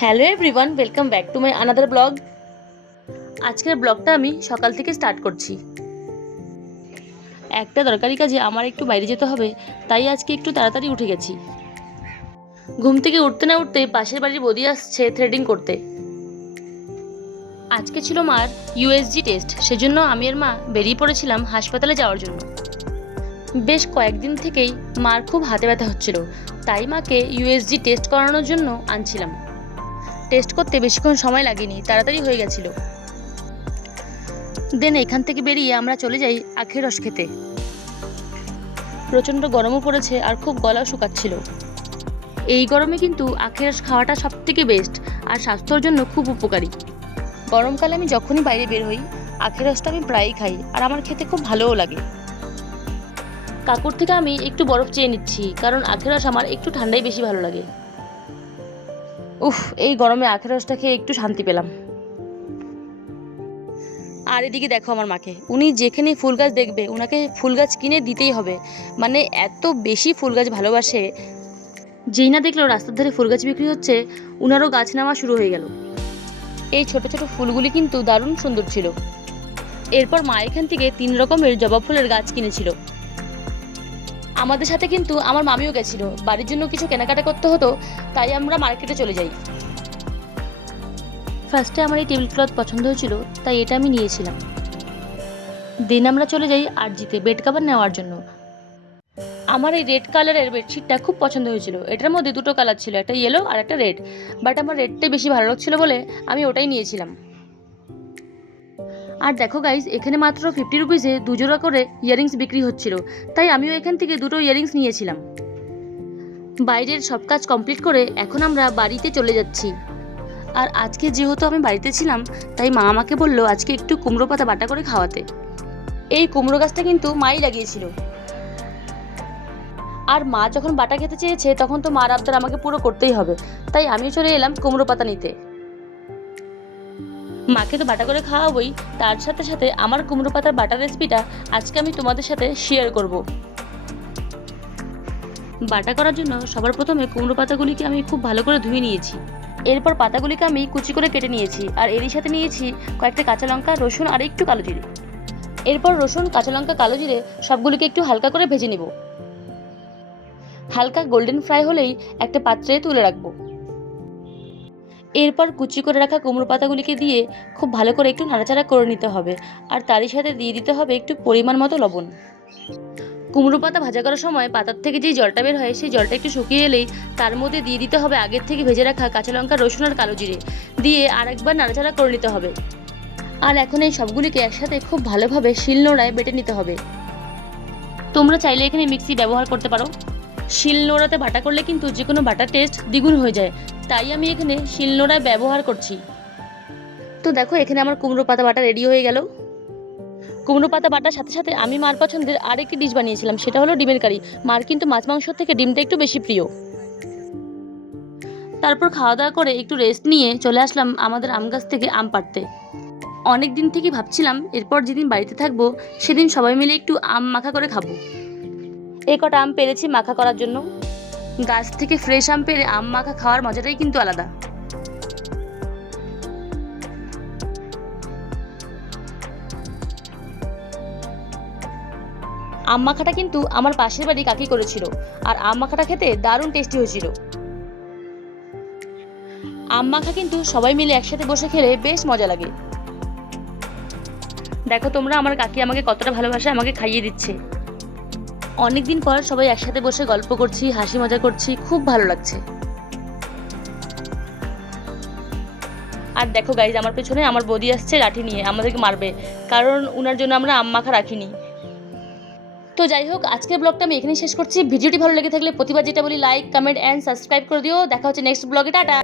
Hello everyone, welcome back to my another blog. আজকের ব্লগটা আমি সকাল থেকে স্টার্ট করছি। একটা দরকারি কাজে আমার একটু বাইরে যেতে হবে, তাই আজকে একটু তাড়াতাড়ি উঠে গেছি। ঘুম থেকে উঠতে না উঠতে পাশের বাড়ির বৌদি আসছে থ্রেডিং করতে। আজকে ছিল মার ইউএসজি টেস্ট, সেজন্য আমি আর মা বেরিয়ে পড়েছিলাম হাসপাতালে যাওয়ার জন্য। বেশ কয়েকদিন থেকেই মার খুব হাতে ব্যথা হচ্ছিল, তাই মাকে ইউএসজি টেস্ট করানোর জন্য আনছিলাম। টেস্ট করতে বেশিক্ষণ সময় লাগেনি, তাড়াতাড়ি হয়ে গেছিল। দেন এখান থেকে বেরিয়ে আমরা চলে যাই আখের রস খেতে। প্রচণ্ড গরমও পড়েছে আর খুব গলাও শুকাচ্ছিল। এই গরমে কিন্তু আখের রস খাওয়াটা সব থেকে বেস্ট আর স্বাস্থ্যের জন্য খুব উপকারী। গরমকালে আমি যখনই বাইরে বের হই আখের রসটা আমি প্রায়ই খাই আর আমার খেতে খুব ভালোও লাগে। কাকুর থেকে আমি একটু বরফ চেয়ে নিচ্ছি, কারণ আখের রস আমার একটু ঠান্ডাই বেশি ভালো লাগে। উফ, এই গরমে আখের রসটা খেয়ে একটু শান্তি পেলাম। আর এদিকে দেখো আমার মাকে, উনি যেখানে ফুল গাছ দেখবে ওনাকে ফুল গাছ কিনে দিতেই হবে। মানে এত বেশি ফুল গাছ ভালোবাসে, যেই না দেখলো রাস্তার ধারে ফুল গাছ বিক্রি হচ্ছে উনারও গাছ নেওয়া শুরু হয়ে গেল। এই ছোট ছোট ফুলগুলি কিন্তু দারুণ সুন্দর ছিল। এরপর মা এখান থেকে 3 রকমের জবা ফুলের গাছ কিনেছিল। আমাদের সাথে কিন্তু আমার মামিও গেছিল, বাড়ির জন্য কিছু কেনাকাটা করতে হতো, তাই আমরা মার্কেটে চলে যাই। ফার্স্টে আমার এই টেবিল ক্লথ পছন্দ হয়েছিল, তাই এটা আমি নিয়েছিলাম। দেন আমরা চলে যাই আরজিতে বেড কভার নেওয়ার জন্য। আমার এই রেড কালারের বেডশিটটা খুব পছন্দ হয়েছিল। এটার মধ্যে 2টো কালার ছিল, একটা ইয়েলো আর একটা রেড, বাট আমার রেডটাই বেশি ভালো লাগছিল বলে আমি ওটাই নিয়েছিলাম। আর দেখো গাইজ, এখানে মাত্র 50 রুপিসে 2 জোড়া করে ইয়ারিংস বিক্রি হচ্ছিল, তাই আমিও এখান থেকে 2টো ইয়ারিংস নিয়েছিলাম। বাইরের সব কাজ কমপ্লিট করে এখন আমরা বাড়িতে চলে যাচ্ছি। আর আজকে যেহেতু আমি বাড়িতে ছিলাম, তাই মা আমাকে বললো আজকে একটু কুমড়ো পাতা বাটা করে খাওয়াতে। এই কুমড়ো গাছটা কিন্তু মাই লাগিয়েছিল। আর মা যখন বাটা খেতে চেয়েছে তখন তো মার আবদার আমাকে পুরো করতেই হবে, তাই আমিও চলে এলাম কুমড়ো পাতা নিতে। মাকে তো বাটা করে খাওয়াবই, তার সাথে সাথে আমার কুমড়ো পাতার বাটার রেসিপিটা আজকে আমি তোমাদের সাথে শেয়ার করব। বাটা করার জন্য সবার প্রথমে কুমড়ো পাতাগুলিকে আমি খুব ভালো করে ধুয়ে নিয়েছি। এরপর পাতাগুলিকে আমি কুচি করে কেটে নিয়েছি, আর এরই সাথে নিয়েছি কয়েকটা কাঁচা লঙ্কা, রসুন আর একটু কালো জিরে। এরপর রসুন, কাঁচা লঙ্কা, কালো জিরে সবগুলিকে একটু হালকা করে ভেজে নেব। হালকা গোল্ডেন ফ্রাই হলেই একটা পাত্রে তুলে রাখবো। এরপর কুচি করে রাখা কুমড়ো পাতাগুলিকে দিয়ে খুব ভালো করে একটু নাড়াচাড়া করে নিতে হবে, আর তারই সাথে দিয়ে দিতে হবে একটু পরিমাণ মতো লবণ। কুমড়ো পাতা ভাজা করার সময় পাতার থেকে যেই জলটা বের হয় সেই জলটা একটু শুকিয়ে এলেই তার মধ্যে দিয়ে দিতে হবে আগের থেকে ভেজে রাখা কাঁচা লঙ্কা, রসুন আর কালো জিরে, দিয়ে আরেকবার নাড়াচাড়া করে নিতে হবে। আর এখন এই সবগুলিকে একসাথে খুব ভালোভাবে শিলনোড়ায় বেটে নিতে হবে। তোমরা চাইলে এখানে মিক্সি ব্যবহার করতে পারো। শিলনোড়াতে বাটা করলে কিন্তু যে কোনো বাটার টেস্ট দ্বিগুণ হয়ে যায়, তাই আমি এখানে শিলনোড়ায় ব্যবহার করছি। তো দেখো, এখানে আমার কুমড়ো পাতা বাটা রেডি হয়ে গেল। কুমড়ো পাতা বাটার সাথে সাথে আমি মার পছন্দের আরেকটি ডিশ বানিয়েছিলাম, সেটা হলো ডিমের কারি। মার কিন্তু মাছ মাংস থেকে ডিমটা একটু বেশি প্রিয়। তারপর খাওয়া দাওয়া করে একটু রেস্ট নিয়ে চলে আসলাম আমাদের আম গাছ থেকে আম পাড়তে। অনেক দিন থেকে ভাবছিলাম এরপর যেদিন বাড়িতে থাকবো সেদিন সবাই মিলে একটু আম মাখা করে খাবো। এই কটা আম পেরেছি মাখা করার জন্য। গাছ থেকে ফ্রেশ আম পেড়ে আম মাখা খাওয়ার মজাটাই কিন্তু আলাদা। আম মাখাটা কিন্তু আমার পাশের বাড়ি কাকি করেছিল, আর আম মাখাটা খেতে দারুণ টেস্টি হয়েছিল। আম মাখা কিন্তু সবাই মিলে একসাথে বসে খেলে বেশ মজা লাগে। দেখো তোমরা, আমার কাকি আমাকে কতটা ভালোবাসে, আমাকে খাইয়ে দিচ্ছে। অনেকদিন পর সবাই একসাথে বসে গল্প করছি, হাসি মজা করছি, খুব ভালো লাগছে। আর দেখো গাইজ, আমার পেছনে আমার বৌদি আসছে লাঠি নিয়ে আমাদেরকে মারবে, কারণ উনার জন্য আমরা আম মাখা রাখিনি। তো যাই হোক, আজকের ব্লগটা আমি এখানেই শেষ করছি। ভিডিওটি ভালো লেগে থাকলে প্রতিবার যেটা বলি লাইক, কমেন্ট অ্যান্ড সাবস্ক্রাইব করে দিও। দেখা হচ্ছে নেক্সট ব্লগে। টাটা।